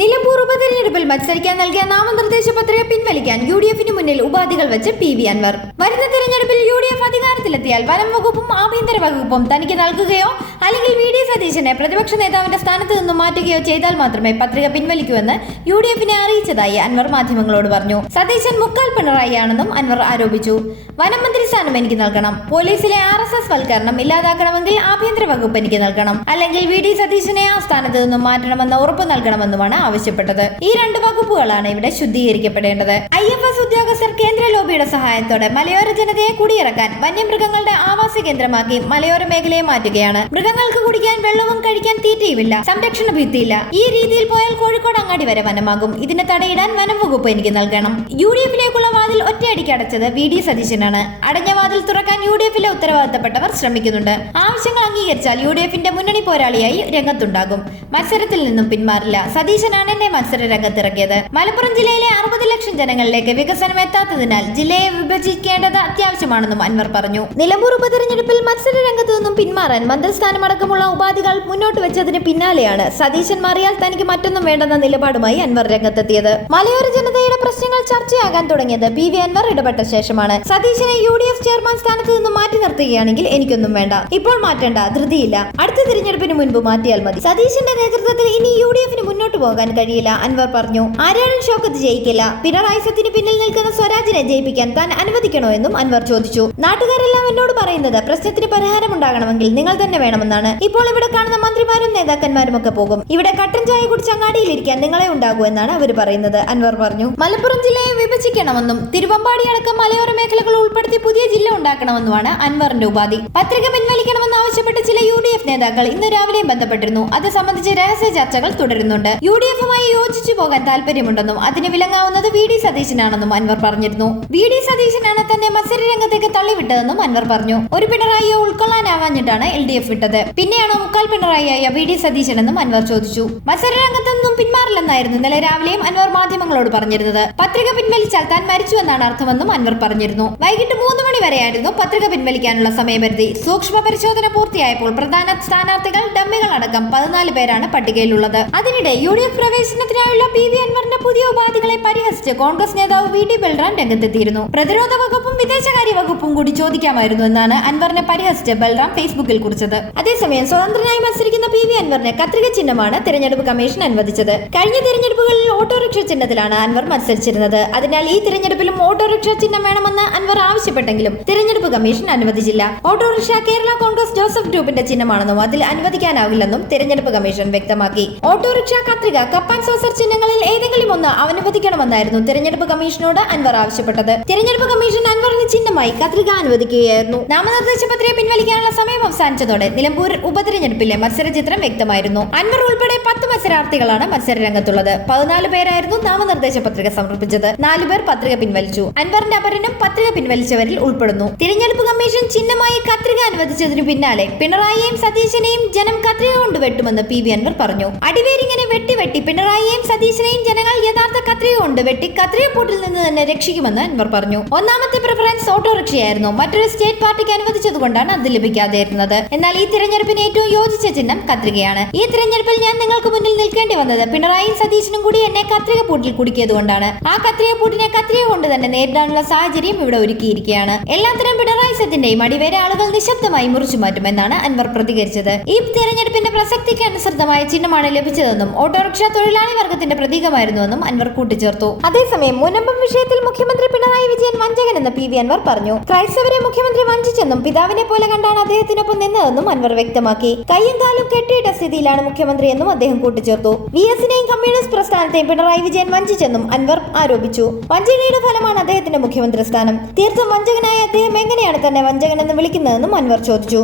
നിലമ്പൂർ ഉപതെരഞ്ഞെടുപ്പിൽ മത്സരിക്കാൻ നൽകിയ നാമനിർദ്ദേശ പത്രിക പിൻവലിക്കാൻ യുഡിഎഫിന് മുന്നിൽ ഉപാധികൾ വെച്ച് PV അൻവർ. വരുന്ന തെരഞ്ഞെടുപ്പിൽ യുഡിഎഫ് അധികാരത്തിലെത്തിയാൽ വനം വകുപ്പും ആഭ്യന്തര വകുപ്പും തനിക്ക് നൽകുകയോ അല്ലെങ്കിൽ VD സതീശനെ പ്രതിപക്ഷ നേതാവിന്റെ സ്ഥാനത്ത് നിന്നും മാറ്റുകയോ ചെയ്താൽ മാത്രമേ പത്രിക പിൻവലിക്കൂവെന്ന് യുഡിഎഫിനെ അറിയിച്ചതായി അൻവർ മാധ്യമങ്ങളോട് പറഞ്ഞു. സതീശൻ മുക്കാൽ പിണറായിയാണെന്നും അൻവർ ആരോപിച്ചു. വനം മന്ത്രി സ്ഥാനം എനിക്ക് നൽകണം, പോലീസിലെ RSS വൽക്കരണം ഇല്ലാതാക്കണമെങ്കിൽ ആഭ്യന്തര വകുപ്പ് എനിക്ക് നൽകണം, അല്ലെങ്കിൽ VD സതീശനെ ആ സ്ഥാനത്ത് നിന്നും മാറ്റണമെന്ന ഉറപ്പ് നൽകണമെന്നുമാണ് ആവശ്യപ്പെട്ടത്. ഈ രണ്ട് വകുപ്പുകളാണ് ഇവിടെ ശുദ്ധീകരിക്കപ്പെടേണ്ടത്. IFS ഉദ്യോഗസ്ഥർ കേന്ദ്ര ലോബിയുടെ സഹായത്തോടെ മലയോര ജനതയെ കുടിയിറക്കാൻ വന്യമൃഗങ്ങളുടെ ആവാസ കേന്ദ്രമാക്കി മലയോര മേഖലയെ മാറ്റുകയാണ്. മൃഗങ്ങൾക്ക് കുടിക്കാൻ വെള്ളവും കഴിക്കാൻ തീറ്റയുമില്ല, സംരക്ഷണ ഭിത്തിയില്ല. ഈ രീതിയിൽ പോയാൽ കോഴിക്കോട് അങ്ങാടി വരെ വനമാകും. ഇതിനെ തടയിടാൻ വനം വകുപ്പ് എനിക്ക് നൽകണം. UDF-ലേക്കുള്ള വാതിൽ ഒറ്റയടിക്ക് അടച്ചത് VD സതീശനാണ്. അടഞ്ഞ വാതിൽ തുറക്കാൻ UDF-ലെ ഉത്തരവാദിത്തപ്പെട്ടവർ ശ്രമിക്കുന്നുണ്ട്. ആവശ്യങ്ങൾ അംഗീകരിച്ചാൽ UDF-ന്റെ മുന്നണി പോരാളിയായി രംഗത്തുണ്ടാകും. മത്സരത്തിൽ നിന്നും പിന്മാറില്ല. സതീശനാണ് എന്നെ മത്സര രംഗത്തിറക്കിയത്. മലപ്പുറം ജില്ലയിലെ 60 ലക്ഷം ജനങ്ങളിലേക്ക് വികസനം എത്താത്തതിനാൽ ജില്ലയെ വിഭജിക്കേണ്ടത് അത്യാവശ്യമാണെന്നും അൻവർ പറഞ്ഞു. നിലമ്പൂർ ഉപതെരഞ്ഞെടുപ്പിൽ മത്സര രംഗത്തു നിന്നും പിന്മാറാൻ മന്ത്രിസ്ഥാനമടക്കമുള്ള ഉപാധികൾ മുന്നോട്ട് വെച്ചതിന് പിന്നാലെയാണ് സതീശൻ മാറിയാൽ തനിക്ക് മറ്റൊന്നും വേണ്ടെന്ന നിലപാടുമായി അൻവർ രംഗത്തെത്തിയത്. മലയോര ജനതയുടെ പ്രശ്നങ്ങൾ ചർച്ചയാകാൻ തുടങ്ങിയത് PV അൻവർ ഇടപെട്ട ശേഷമാണ്. സതീശനെ UDF ചെയർമാൻ സ്ഥാനത്ത് നിന്ന് മാറ്റി നിർത്തുകയാണെങ്കിൽ എനിക്കൊന്നും വേണ്ട, ഇപ്പോൾ മാറ്റേണ്ട, ധൃതിയില്ല, അടുത്ത തിരഞ്ഞെടുപ്പിന് മുൻപ് മാറ്റിയാൽ മതി. സതീശന്റെ നേതൃത്വത്തിൽ ഇനി UDF-ന് മുന്നോട്ട് പോകാൻ കഴിയില്ല, അൻവർ പറഞ്ഞു. ആര്യാടൻ ഷൗക്കത്ത് ജയിക്കില്ല, പിണറായി സത്തിന് പിന്നിൽ നിൽക്കുന്ന സ്വരാജിനെ ജയിപ്പിക്കാൻ താൻ അനുവദിക്കണോ എന്നും അൻവർ ചോദിച്ചു. നാട്ടുകാരെല്ലാം എന്നോട് പറയുന്നത് പ്രശ്നത്തിന് പരിഹാരമുണ്ടാകണമെങ്കിൽ നിങ്ങൾ തന്നെ വേണമെന്നാണ്. ഇപ്പോൾ ഇവിടെ കാണുന്ന മന്ത്രിമാരും നേതാക്കന്മാരും ഒക്കെ പോകും. ഇവിടെ കട്ടൻ ചായ കുടിച്ച് അങ്ങാടിയിലിരിക്കാൻ നിങ്ങളെ ഉണ്ടാകൂ എന്നാണ് അവർ പറയുന്നത്, അൻവർ പറഞ്ഞു. മലപ്പുറം ജില്ലയെ വിഭജിക്കണമെന്നും തിരുവമ്പാടി അടക്കം മലയോര മേഖലകൾ ഉൾപ്പെടുത്തി പുതിയ ജില്ല ഉണ്ടാക്കണമെന്നുമാണ് അൻവറിന്റെ ഉപാധി. പത്രിക പിൻവലിക്കണമെന്ന് ആവശ്യപ്പെട്ട് ചില UDF നേതാക്കൾ ഇന്ന് രാവിലെയും ബന്ധപ്പെട്ടിരുന്നു. അത് സംബന്ധിച്ച് രഹസ്യ ചർച്ചകൾ തുടരുന്നുണ്ട്. UDF-മായി യോജിച്ചു പോകാൻ താല്പര്യമുണ്ടെന്നും അതിന് വിലങ്ങാവുന്നത് VD സതീശനാണെന്നും അൻവർ പറഞ്ഞിരുന്നു. VD സതീശനാണ് തന്നെ മത്സര രംഗത്തേക്ക് തള്ളിവിട്ടതെന്നും അൻവർ പറഞ്ഞു. ഒരു പിണറായിയോ ഉൾക്കൊള്ളാനാവാഞ്ഞിട്ടാണ് LDF വിട്ടത്, പിന്നെയാണോ മുക്കാൽ പിണറായിയായ VD സതീശനെന്നും അൻവർ ചോദിച്ചു. മത്സര രംഗത്ത് നിന്നും പിന്മാറില്ലെന്നായിരുന്നു ഇന്നലെ രാവിലെയും അൻവർ മാധ്യമങ്ങളോട് പറഞ്ഞിരുന്നത്. പത്രിക പിൻവലിച്ചാൽ താൻ മരിച്ചുവെന്നാണ് അർത്ഥമെന്നും അൻവർ പറഞ്ഞിരുന്നു. വൈകിട്ട് 3 മണി വരെയായിരുന്നു പത്രിക പിൻവലിക്കാനുള്ള സമയപരിധി. സൂക്ഷ്മ പരിശോധന പൂർത്തിയായപ്പോൾ പ്രധാന സ്ഥാനാർത്ഥികൾ ഡമ്മികൾ അടക്കം 14 പേരാണ് പട്ടികയിലുള്ളത്. അതിനിടെ UDF പ്രവേശനത്തിനായുള്ള PV അൻവറിന്റെ പുതിയ ഉപാധികളെ പരിഹസിച്ച് കോൺഗ്രസ് നേതാവ് VD ബൽറാം രംഗത്തെത്തിയിരുന്നു. പ്രതിരോധ വകുപ്പും വിദേശകാര്യ വകുപ്പും കൂടി ചോദിക്കാമായിരുന്നു എന്നാണ് അൻവറിനെ പരിഹസിച്ച് ബൽറാം ഫേസ്ബുക്കിൽ കുറിച്ചത്. അതേസമയം സ്വതന്ത്രനായി മത്സരിക്കുന്ന PV അൻവറിന് കത്രിക ചിഹ്നമാണ് തെരഞ്ഞെടുപ്പ് കമ്മീഷൻ അനുവദിച്ചത്. കഴിഞ്ഞ തെരഞ്ഞെടുപ്പുകളിൽ ഓട്ടോറിക്ഷ ചിഹ്നത്തിലാണ് അൻവർ മത്സരിച്ചിരുന്നത്. അതിനാൽ ഈ തെരഞ്ഞെടുപ്പിലും ഓട്ടോറിക്ഷ ചിഹ്നം വേണമെന്ന് അൻവർ ആവശ്യപ്പെട്ടെങ്കിലും തെരഞ്ഞെടുപ്പ് കമ്മീഷൻ അനുവദിച്ചില്ല. ഓട്ടോറിക്ഷ കേരള കോൺഗ്രസ് ജോസഫ് ഗ്രൂപ്പിന്റെ ചിഹ്നമാണെന്നും അതിൽ അനുവദിക്കാനാവില്ലെന്നും തെരഞ്ഞെടുപ്പ് കമ്മീഷൻ വ്യക്തമാക്കി. ഓട്ടോറിക്ഷ, കത്രിക, കപ്പ് ആൻഡ് സോസർ ചിഹ്നങ്ങളിൽ ഏതെങ്കിലും ഒന്ന് അനുവദിക്കണമെന്നായിരുന്നു തെരഞ്ഞെടുപ്പ് കമ്മീഷനോട് അൻവർ ആവശ്യപ്പെട്ടത്. തെരഞ്ഞെടുപ്പ് കമ്മീഷൻ അൻവറിന് ചിഹ്നമായി കത്രിക അനുവദിക്കുകയായിരുന്നു. നാമനിർദ്ദേശ പത്രിക പിൻവലിക്കാനുള്ള സമയം അവസാനിച്ചതോടെ നിലമ്പൂർ ഉപതെരഞ്ഞെടുപ്പിലെ മത്സരചിത്രം വ്യക്തമായിരുന്നു. അൻവർ ഉൾപ്പെടെ 10 മത്സരാർത്ഥികളാണ് മത്സര രംഗത്തുള്ളത്. 14 പേരായിരുന്നു നാമനിർദ്ദേശ പത്രിക സമർപ്പിച്ചത്. 4 പേർ പത്രിക പിൻവലിച്ചു. അൻവറിന്റെ അപരനും പത്രിക പിൻവലിച്ചവരിൽ ഉൾപ്പെടുന്നു. തിരഞ്ഞെടുപ്പ് കമ്മീഷൻ ചിഹ്നമായി കത്രിക അനുവദിച്ചതിനു പിന്നാലെ പിണറായിയെയും സതീശനെയും ജനം കത്രിക കൊണ്ട് വെട്ടുമെന്ന് PV അൻവർ പറഞ്ഞു. അടിവേരിങ്ങനെ വെട്ടി പിണറായിയെയും സതീശനെയും ജനങ്ങൾ യഥാർത്ഥ കത്രിക കൊണ്ട് വെട്ടി കത്രിക പൂട്ടിൽ നിന്ന് തന്നെ രക്ഷിക്കുമെന്ന് അൻവർ പറഞ്ഞു. ഒന്നാമത്തെ പ്രിഫറൻസ് ഓട്ടോറിക്ഷയായിരുന്നു. മറ്റൊരു സ്റ്റേറ്റ് പാർട്ടിക്ക് അനുവദിച്ചതുകൊണ്ടാണ് അത് ലഭിക്കാതെയിരുന്നത്. എന്നാൽ ഈ തിരഞ്ഞെടുപ്പിന് ഏറ്റവും യോജിച്ച ചിഹ്നം കത്രികയാണ്. ഈ തിരഞ്ഞെടുപ്പിൽ ഞാൻ നിങ്ങൾക്ക് മുന്നിൽ നിൽക്കേണ്ടി വന്നത് പിണറായിയും സതീശനും കൂടി എന്നെ കത്രിക പൂട്ടിൽ കുടുക്കിയതുകൊണ്ടാണ്. ആ കത്രിക പൂട്ടിനെ കത്രിക കൊണ്ട് തന്നെ നേരിടാനുള്ള സാഹചര്യം ഇവിടെ ഒരുക്കിയിരിക്കുകയാണ്. എല്ലാത്തരം പിണറായി സത്തിന്റെയും അടിവേര ആളുകൾ നിശബ്ദമായി മുറിച്ചു മാറ്റുമെന്നാണ് അൻവർ പ്രതികരിച്ചത്. ഈ തെരഞ്ഞെടുപ്പിന്റെ പ്രസക്തിക്ക് അനുസൃതമായ ചിഹ്നമാണ് ലഭിച്ചതെന്നും ഓട്ടോറിക്ഷ തൊഴിലാളി വർഗത്തിന്റെ പ്രതീകമായിരുന്നുവെന്നും അൻവർ കൂട്ടിച്ചേർത്തു. അതേസമയം മുനമ്പം വിഷയത്തിൽ മുഖ്യമന്ത്രി പിണറായി വിജയൻ വഞ്ചകനെന്ന് PV അൻവർ പറഞ്ഞു. ക്രൈസ്തവരെ മുഖ്യമന്ത്രി വഞ്ചിച്ചെന്നും പിതാവിനെ പോലെ കണ്ടാണ് അദ്ദേഹത്തിനൊപ്പം നിന്നതെന്നും അൻവർ വ്യക്തമാക്കി. കയ്യും കാലും കെട്ടിയിട്ട സ്ഥിതിയിലാണ് മുഖ്യമന്ത്രിയെന്നും അദ്ദേഹം കൂട്ടിച്ചേർത്തു. VS-നെയും കമ്മ്യൂണിസ്റ്റ് പ്രസ്ഥാനത്തെയും പിണറായി വിജയൻ വഞ്ചിച്ചെന്നും അൻവർ ആരോപിച്ചു. വഞ്ചനയുടെ ഫലമാണ് അദ്ദേഹത്തിന്റെ മുഖ്യമന്ത്രി സ്ഥാനം. തീർത്തും വഞ്ചകനായ അദ്ദേഹം എങ്ങനെയാണ് തന്നെ വഞ്ചകനെന്ന് വിളിക്കുന്നതെന്നും അൻവർ ചോദിച്ചു.